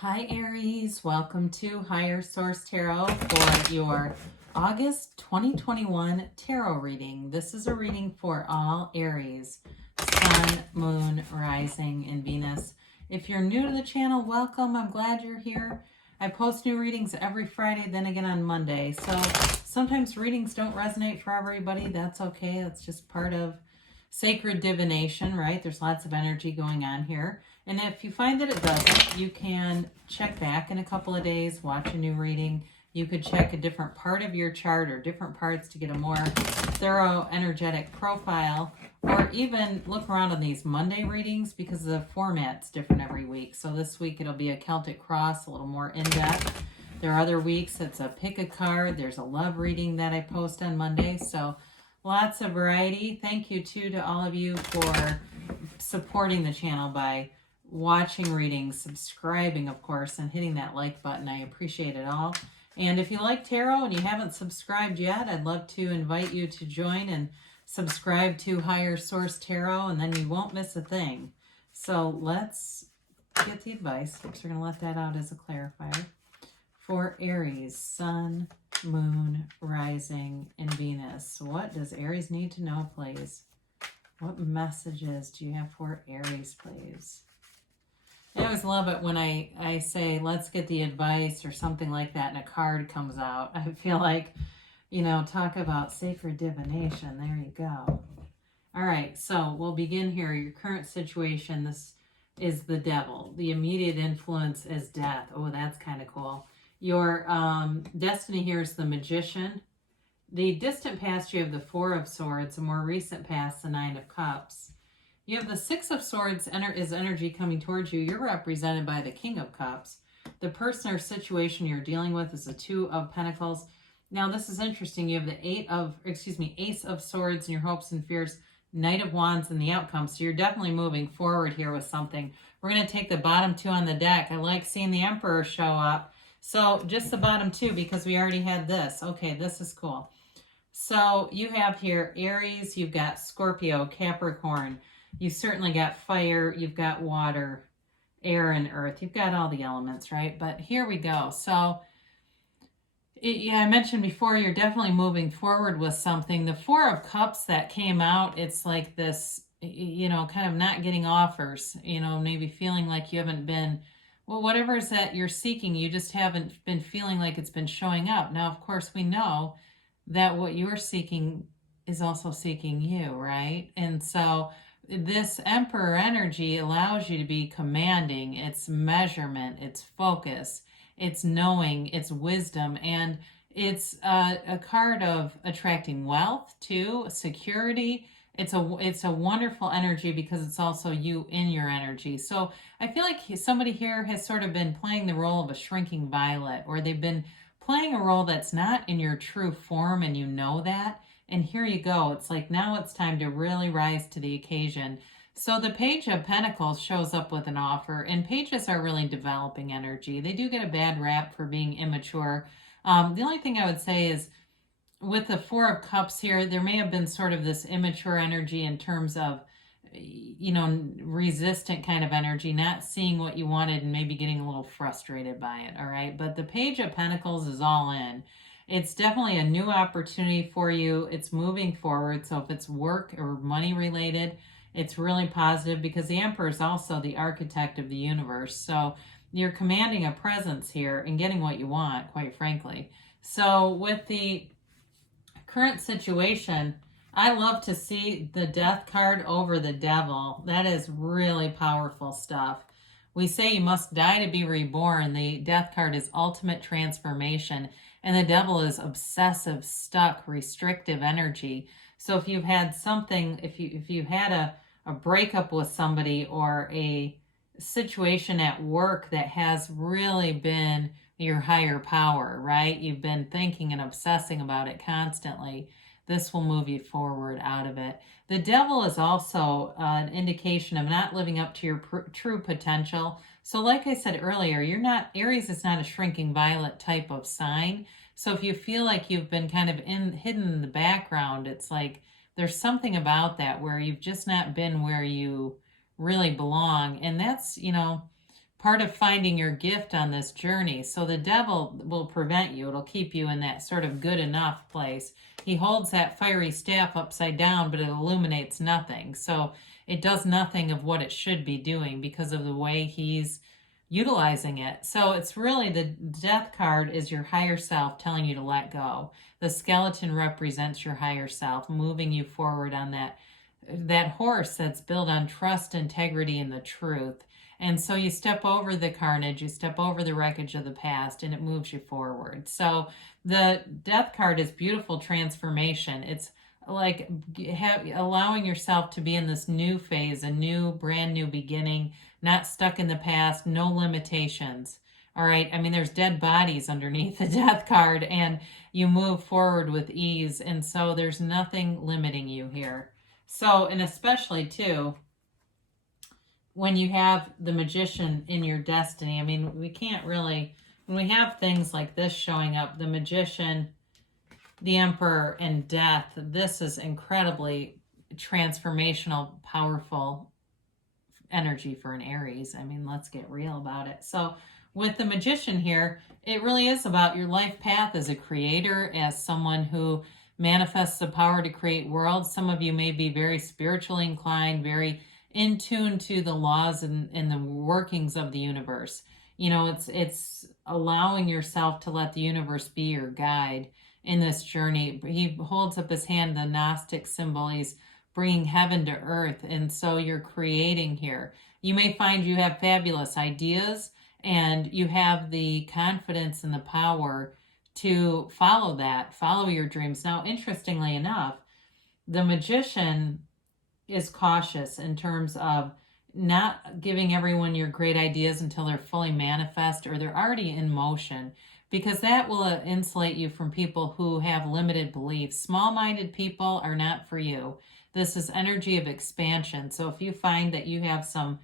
Hi Aries, welcome to Higher Source Tarot for your August 2021 tarot reading. This is a reading for all Aries, Sun, Moon, Rising, and Venus. If you're new to the channel, welcome. I'm glad you're here. I post new readings every Friday, then again on Monday. So sometimes readings don't resonate for everybody. That's okay. That's just part of sacred divination, right? There's lots of energy going on here. And if you find that it doesn't, you can check back in a couple of days, watch a new reading. You could check a different part of your chart or different parts to get a more thorough energetic profile, or even look around on these Monday readings because the format's different every week. So this week it'll be a Celtic cross, a little more in-depth. There are other weeks it's a pick a card. There's a love reading that I post on Monday. So lots of variety. Thank you too to all of you for supporting the channel by watching readings, subscribing, of course, and hitting that like button. I appreciate it all. And if you like tarot and you haven't subscribed yet, I'd love to invite you to join and subscribe to Higher Source Tarot, and then you won't miss a thing. So let's get the advice. Oops, we're going to let that out as a clarifier. For Aries, Sun, Moon, Rising, and Venus. What does Aries need to know, please? What messages do you have for Aries, please? I always love it when I say, let's get the advice or something like that, and a card comes out. I feel like, talk about sacred divination. There you go. All right, so we'll begin here. Your current situation, this is the devil. The immediate influence is death. Oh, that's kind of cool. Your destiny here is the Magician. The distant past, you have the Four of Swords. The more recent past, the Nine of Cups. You have the Six of Swords is energy coming towards you. You're represented by the King of Cups. The person or situation you're dealing with is the Two of Pentacles. Now, this is interesting. You have the Ace of Swords and your hopes and fears, Knight of Wands and the outcome. So you're definitely moving forward here with something. We're going to take the bottom two on the deck. I like seeing the Emperor show up. So just the bottom two because we already had this. Okay, this is cool. So you have here Aries, you've got Scorpio, Capricorn. You certainly got fire, you've got water, air, and earth. You've got all the elements, right? But here we go. So, I mentioned before, you're definitely moving forward with something. The Four of Cups that came out, it's like this, kind of not getting offers, maybe feeling like you haven't been, well, whatever it is that you're seeking, you just haven't been feeling like it's been showing up. Now, of course, we know that what you're seeking is also seeking you, right? And so this Emperor energy allows you to be commanding. It's measurement, it's focus, it's knowing, it's wisdom, and it's a card of attracting wealth too, security. It's a wonderful energy because it's also you in your energy. So I feel like somebody here has sort of been playing the role of a shrinking violet, or they've been playing a role that's not in your true form, and you know that. And here you go. It's like now it's time to really rise to the occasion. So the Page of Pentacles shows up with an offer, and pages are really developing energy. They do get a bad rap for being immature. The only thing I would say is with the Four of Cups here, there may have been sort of this immature energy in terms of, resistant kind of energy, not seeing what you wanted and maybe getting a little frustrated by it, all right? But the Page of Pentacles is all in. It's definitely a new opportunity for you. It's moving forward. So if it's work or money related, it's really positive because the Emperor is also the architect of the universe. So you're commanding a presence here and getting what you want, quite frankly. So with the current situation, I love to see the Death card over the Devil. That is really powerful stuff. We say you must die to be reborn. The Death card is ultimate transformation, and the Devil is obsessive, stuck, restrictive energy. So if you've had something, if you had a breakup with somebody or a situation at work that has really been your higher power, right? You've been thinking and obsessing about it constantly. This will move you forward out of it. The Devil is also an indication of not living up to your true potential. So like I said earlier, Aries is not a shrinking violet type of sign. So if you feel like you've been kind of hidden in the background, it's like there's something about that where you've just not been where you really belong. And that's, part of finding your gift on this journey. So the devil will prevent you. It'll keep you in that sort of good enough place. He holds that fiery staff upside down, but it illuminates nothing. So it does nothing of what it should be doing because of the way he's utilizing it. So it's really, the death card is your higher self telling you to let go. The skeleton represents your higher self, moving you forward on that horse that's built on trust, integrity, and the truth. And so you step over the carnage, you step over the wreckage of the past, and it moves you forward. So the death card is beautiful transformation. It's like allowing yourself to be in this new phase, a new, brand new beginning, not stuck in the past, no limitations. All right. I mean, there's dead bodies underneath the death card, and you move forward with ease. And so there's nothing limiting you here. So, and especially too, when you have the Magician in your destiny, I mean, we can't really, when we have things like this showing up, the Magician, the Emperor, and Death, this is incredibly transformational, powerful energy for an Aries. I mean, let's get real about it. So with the Magician here, it really is about your life path as a creator, as someone who manifests the power to create worlds. Some of you may be very spiritually inclined, very in tune to the laws and the workings of the universe. You know, it's allowing yourself to let the universe be your guide in this journey. He holds up his hand, the Gnostic symbol. He's bringing heaven to earth. And so you're creating here. You may find you have fabulous ideas and you have the confidence and the power to follow that, follow your dreams. Now, interestingly enough, the Magician is cautious in terms of not giving everyone your great ideas until they're fully manifest or they're already in motion, because that will insulate you from people who have limited beliefs. Small-minded people are not for you. This is energy of expansion. So if you find that you have some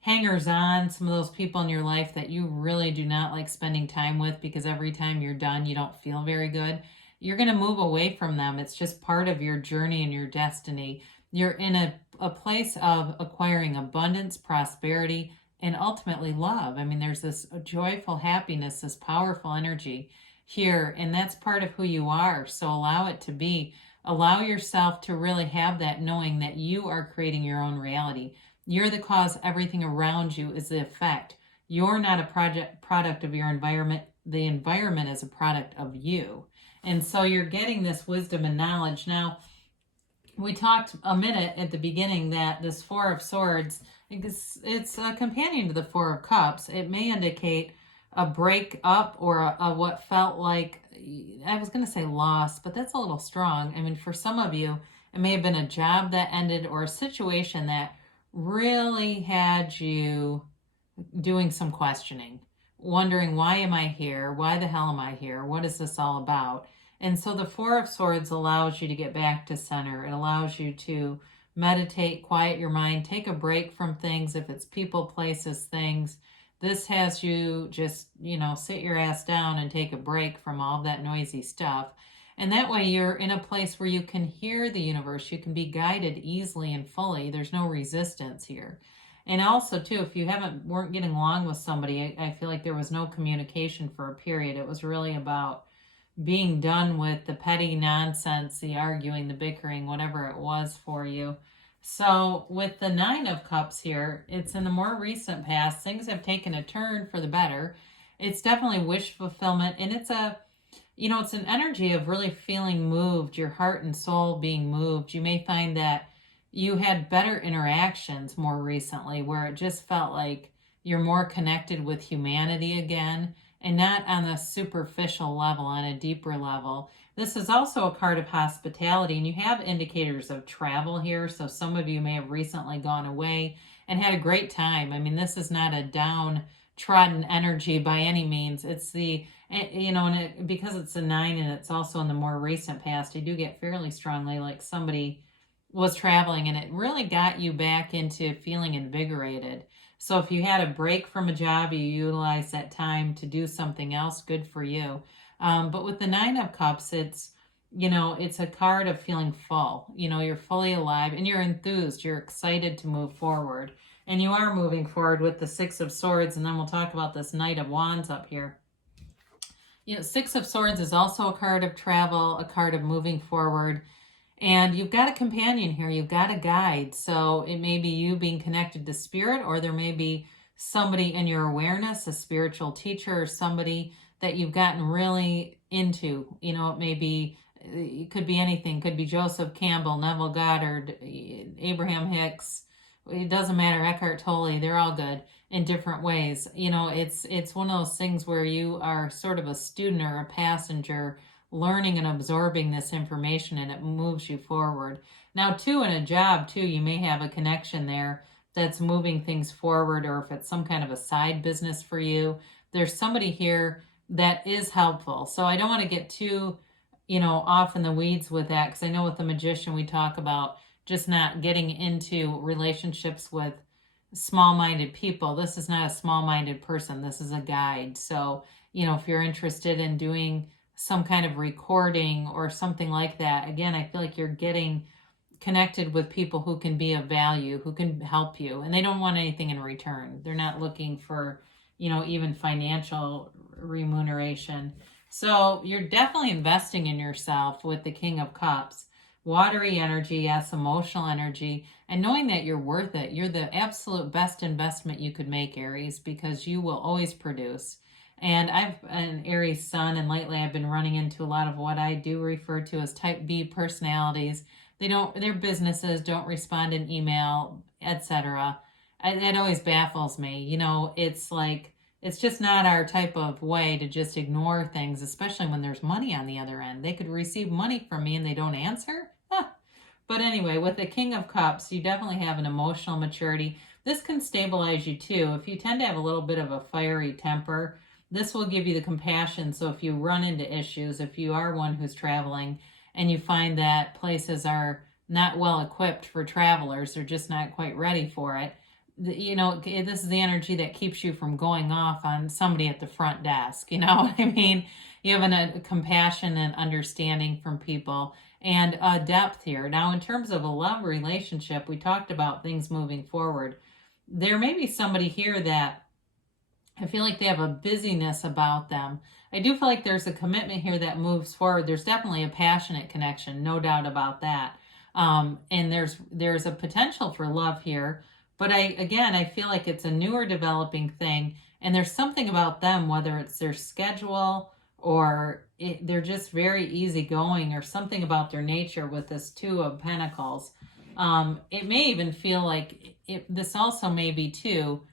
hangers-on, some of those people in your life that you really do not like spending time with because every time you're done, you don't feel very good, you're going to move away from them. It's just part of your journey and your destiny. You're in a place of acquiring abundance, prosperity, and ultimately love. I mean, there's this joyful happiness, this powerful energy here, and that's part of who you are. So allow it to be. Allow yourself to really have that knowing that you are creating your own reality. You're the cause. Everything around you is the effect. You're not a product of your environment. The environment is a product of you. And so you're getting this wisdom and knowledge. Now, we talked a minute at the beginning that this Four of Swords, it's a companion to the Four of Cups. It may indicate a breakup or a what felt like, I was going to say loss, but that's a little strong. I mean, for some of you, it may have been a job that ended or a situation that really had you doing some questioning, wondering, why am I here? Why the hell am I here? What is this all about? And so the Four of Swords allows you to get back to center. It allows you to meditate, quiet your mind, take a break from things. If it's people, places, things, this has you just, sit your ass down and take a break from all that noisy stuff. And that way you're in a place where you can hear the universe. You can be guided easily and fully. There's no resistance here. And also, too, if you weren't getting along with somebody, I feel like there was no communication for a period. It was really about being done with the petty nonsense, the arguing, the bickering, whatever it was for you. So with the Nine of Cups here, it's in the more recent past. Things have taken a turn for the better. It's definitely wish fulfillment. And it's it's an energy of really feeling moved, your heart and soul being moved. You may find that you had better interactions more recently where it just felt like you're more connected with humanity again, and not on a superficial level, on a deeper level. This is also a card of hospitality, and you have indicators of travel here. So some of you may have recently gone away and had a great time. I mean, this is not a downtrodden energy by any means. It's because it's a 9 and it's also in the more recent past, you do get fairly strongly like somebody was traveling and it really got you back into feeling invigorated. So if you had a break from a job, you utilize that time to do something else, good for you. But with the Nine of Cups, it's a card of feeling full. You're fully alive and you're enthused. You're excited to move forward. And you are moving forward with the Six of Swords, and then we'll talk about this Knight of Wands up here. You know, Six of Swords is also a card of travel, a card of moving forward. And you've got a companion here. You've got a guide. So it may be you being connected to spirit, or there may be somebody in your awareness, a spiritual teacher, or somebody that you've gotten really into. You know, it could be anything. It could be Joseph Campbell, Neville Goddard, Abraham Hicks. It doesn't matter. Eckhart Tolle. They're all good in different ways. You know, it's one of those things where you are sort of a student or a passenger learning and absorbing this information, and it moves you forward. Now, too, in a job, too, you may have a connection there that's moving things forward, or if it's some kind of a side business for you, there's somebody here that is helpful. So I don't want to get too, off in the weeds with that, because I know with the Magician, we talk about just not getting into relationships with small-minded people. This is not a small-minded person. This is a guide. So, if you're interested in doing some kind of recording or something like that, again, I feel like you're getting connected with people who can be of value, who can help you, and they don't want anything in return. They're not looking for, even financial remuneration. So you're definitely investing in yourself with the King of Cups. Watery energy, yes, emotional energy, and knowing that you're worth it. You're the absolute best investment you could make, Aries, because you will always produce. And I've an Aries sun, and lately I've been running into a lot of what I do refer to as type B personalities. Their businesses don't respond in email, etc. That always baffles me. It's like, it's just not our type of way to just ignore things, especially when there's money on the other end. They could receive money from me and they don't answer. But anyway, with the King of Cups, you definitely have an emotional maturity. This can stabilize you too. If you tend to have a little bit of a fiery temper, this will give you the compassion. So if you run into issues, if you are one who's traveling and you find that places are not well equipped for travelers, they're just not quite ready for it, this is the energy that keeps you from going off on somebody at the front desk. You know what I mean? You have a compassion and understanding from people, and a depth here. Now, in terms of a love relationship, we talked about things moving forward. There may be somebody here that I feel like they have a busyness about them. I do feel like there's a commitment here that moves forward. There's definitely a passionate connection, no doubt about that. And there's a potential for love here. But I feel like it's a newer developing thing. And there's something about them, whether it's their schedule or they're just very easygoing, or something about their nature with this Two of Pentacles. It may even feel like this also may be too,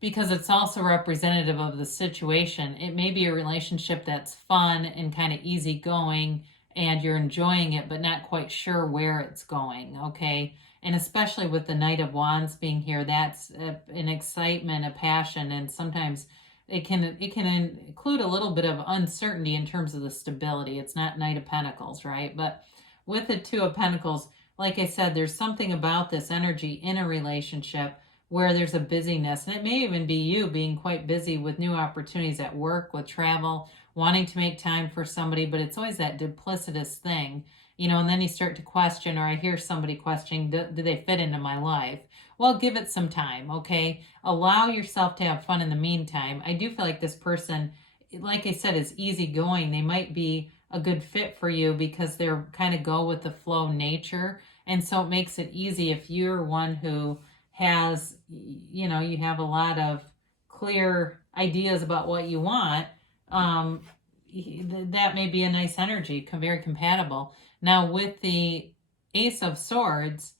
because it's also representative of the situation. It may be a relationship that's fun and kind of easygoing, and you're enjoying it, but not quite sure where it's going, okay? And especially with the Knight of Wands being here, that's an excitement, a passion, and sometimes it can include a little bit of uncertainty in terms of the stability. It's not Knight of Pentacles, right? But with the Two of Pentacles, like I said, there's something about this energy in a relationship where there's a busyness, and it may even be you being quite busy with new opportunities at work, with travel, wanting to make time for somebody, but it's always that duplicitous thing, and then you start to question, or I hear somebody questioning, do they fit into my life? Well, give it some time, okay? Allow yourself to have fun in the meantime. I do feel like this person, like I said, is easygoing. They might be a good fit for you because they're kind of go with the flow nature, and so it makes it easy if you're one who has, you have a lot of clear ideas about what you want. That may be a nice energy, very compatible. Now, with the Ace of Swords,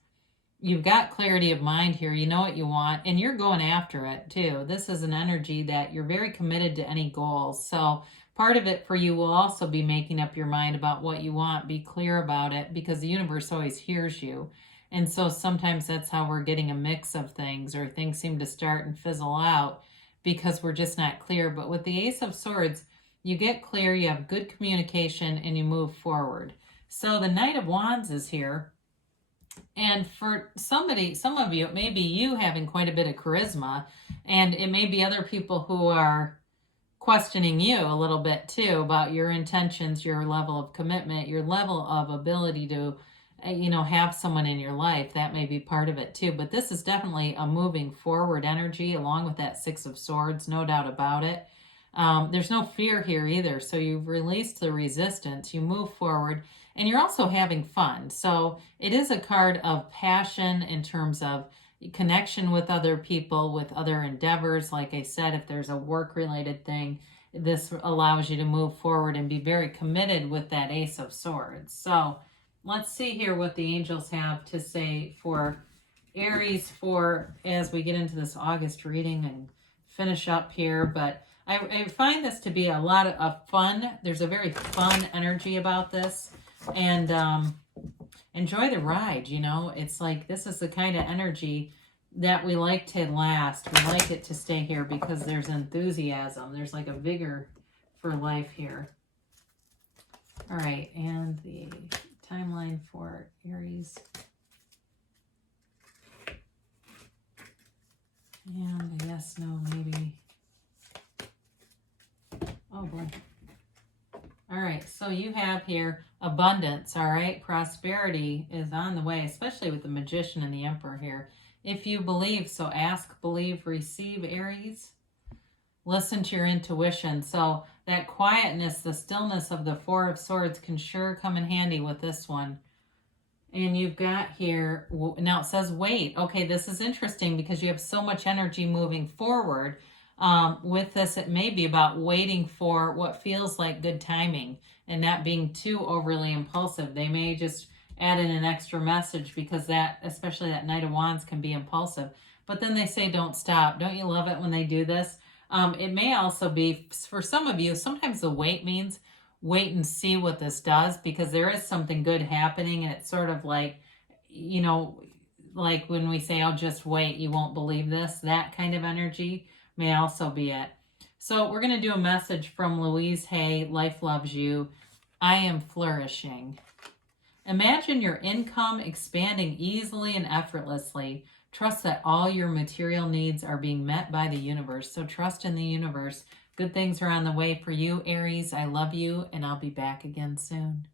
you've got clarity of mind here. You know what you want, and you're going after it too. This is an energy that you're very committed to any goals. So part of it for you will also be making up your mind about what you want. Be clear about it, because the universe always hears you. And so sometimes that's how we're getting a mix of things, or things seem to start and fizzle out because we're just not clear. But with the Ace of Swords, you get clear, you have good communication, and you move forward. So the Knight of Wands is here. And for some of you, it may be you having quite a bit of charisma, and it may be other people who are questioning you a little bit too about your intentions, your level of commitment, your level of ability to you know, have someone in your life. That may be part of it too. But this is definitely a moving forward energy along with that Six of Swords, no doubt about it. There's no fear here either. So you've released the resistance, you move forward, and you're also having fun. So it is a card of passion in terms of connection with other people, with other endeavors. Like I said, if there's a work-related thing, this allows you to move forward and be very committed with that Ace of Swords. So let's see here what the angels have to say for Aries for as we get into this August reading and finish up here. But I find this to be a lot of fun. There's a very fun energy about this. And enjoy the ride, you know. It's like this is the kind of energy that we like to last. We like it to stay here because there's enthusiasm. There's like a vigor for life here. All right, and the timeline for Aries. And a yes, no, maybe. Oh boy. All right, so you have here abundance, all right? Prosperity is on the way, especially with the Magician and the Emperor here. If you believe, so ask, believe, receive, Aries. Listen to your intuition. So that quietness, the stillness of the Four of Swords can sure come in handy with this one. And you've got here, now it says wait. Okay, this is interesting because you have so much energy moving forward. With this, it may be about waiting for what feels like good timing and not being too overly impulsive. They may just add in an extra message because that, especially that Knight of Wands, can be impulsive. But then they say don't stop. Don't you love it when they do this? It may also be, for some of you, sometimes the wait means wait and see what this does because there is something good happening and it's sort of like, you know, like when we say, I'll just wait, you won't believe this, that kind of energy may also be it. So we're going to do a message from Louise Hay, Life Loves You. I am flourishing. Imagine your income expanding easily and effortlessly. Trust that all your material needs are being met by the universe. So trust in the universe. Good things are on the way for you, Aries. I love you, and I'll be back again soon.